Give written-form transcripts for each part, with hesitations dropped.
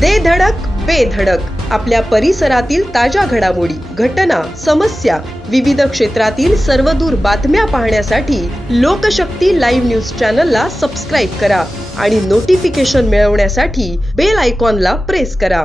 दे धडक बेधडक आपल्या परिसरातील ताज्या घडामोडी, घटना, समस्या, विविध क्षेत्रातील सर्वदूर बातम्या पाहण्यासाठी लोकशक्ती लाईव्ह न्यूज चॅनलला सबस्क्राईब करा आणि नोटिफिकेशन मिळवण्यासाठी बेल आयकॉनला प्रेस करा।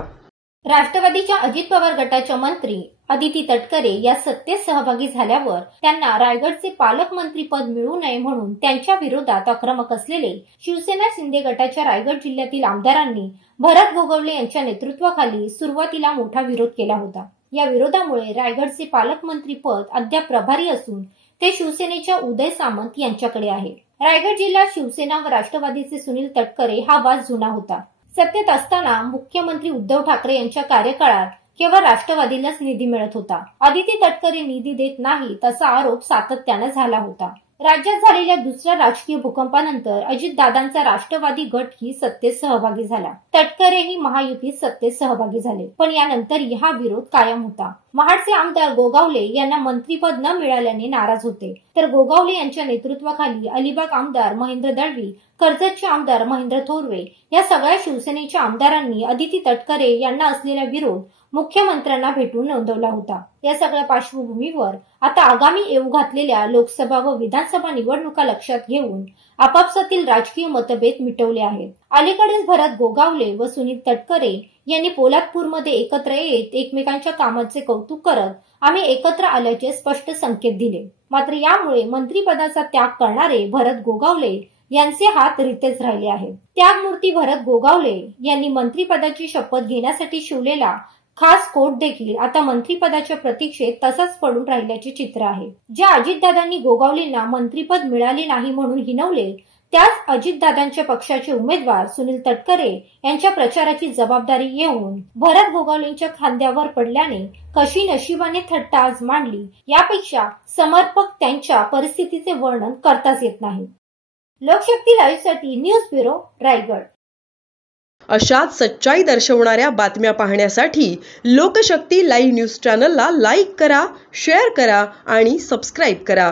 राष्ट्रवादीच्या अजित पवार गटाच्या मंत्री अदिती तटकरे या सत्तेत सहभागी झाल्यावर त्यांना रायगडचे पालकमंत्री पद मिळू नये म्हणून त्यांच्या विरोधात आक्रमक असलेले शिवसेना शिंदे गटाच्या रायगड जिल्ह्यातील आमदारांनी भरत गोगावले यांच्या नेतृत्वाखाली सुरुवातीला मोठा विरोध केला होता। या विरोधामुळे रायगडचे पालकमंत्री पद अद्याप प्रभारी असून ते शिवसेनेच्या उदय सामंत यांच्याकडे आहे। रायगड जिल्ह्यात शिवसेना व राष्ट्रवादीचे सुनील तटकरे हा वाद जुना होता। सत्तेत असताना मुख्यमंत्री उद्धव ठाकरे यांच्या कार्यकाळात केवळ राष्ट्रवादीलाच निधी मिळत होता। अदिती तटकरे निधी देत नाहीत असा आरोप सातत्याने झाला होता। राज्यात झालेल्या दुसऱ्या राजकीय भूकंपानंतर अजितदादांचा राष्ट्रवादी गट ही सत्तेत सहभागी झाला। तटकरेही महायुतीत सत्तेत सहभागी झाले, पण यानंतरही हा विरोध कायम होता। महाडचे आमदार गोगावले यांना मंत्रीपद न मिळाल्याने नाराज होते, तर गोगावले यांच्या नेतृत्वाखाली अलिबाग आमदार महेंद्र दळवी, कर्जतचे आमदार महेंद्र थोरवे या सगळ्या शिवसेनेच्या आमदारांनी अदिती तटकरे यांना असलेला विरोध मुख्यमंत्र्यांना भेटून नोंदवला होता। या सगळ्या पार्श्वभूमीवर आता आगामी येऊ घातलेल्या लोकसभा व विधानसभा निवडणुका लक्षात घेऊन आपापसातील राजकीय मतभेद मिटवले आहेत। अलीकडेच भरत गोगावले व सुनील तटकरे यांनी पोलादपूरमध्ये एकत्र येत एकमेकांच्या कामाचे कौतुक करत आम्ही एकत्र आल्याचे स्पष्ट संकेत दिले। मात्र यामुळे मंत्रिपदाचा त्याग करणारे भरत गोगावले यांचे हात रितेच राहिले आहेत। त्यागमूर्ती भरत गोगावले यांनी मंत्रिपदाची शपथ घेण्यासाठी शिवलेला खास कोट देखील आता मंत्रिपदाच्या प्रतीक्षेत तसाच पडून राहिल्याचे चित्र आहे। ज्या अजितदादांनी गोगावलेंना मंत्रिपद मिळाले नाही म्हणून हिणवले, त्याच अजितदादांच्या पक्षाचे उमेदवार सुनील तटकरे यांच्या प्रचाराची जबाबदारी येऊन भरत गोगावलेंच्या खांद्यावर पडल्याने कशी नशिबाने थट्टा आज मांडली यापेक्षा समर्पक त्यांच्या परिस्थितीचे वर्णन करताच येत नाही। लोकशक्ती लाईव्हसाठी न्यूज ब्युरो रायगड। अशाच सच्चाई दर्शवणाऱ्या बातम्या पाहण्यासाठी लोकशक्ती लाईव्ह न्यूज चॅनलला लाईक करा, शेअर करा आणि सबस्क्राईब करा।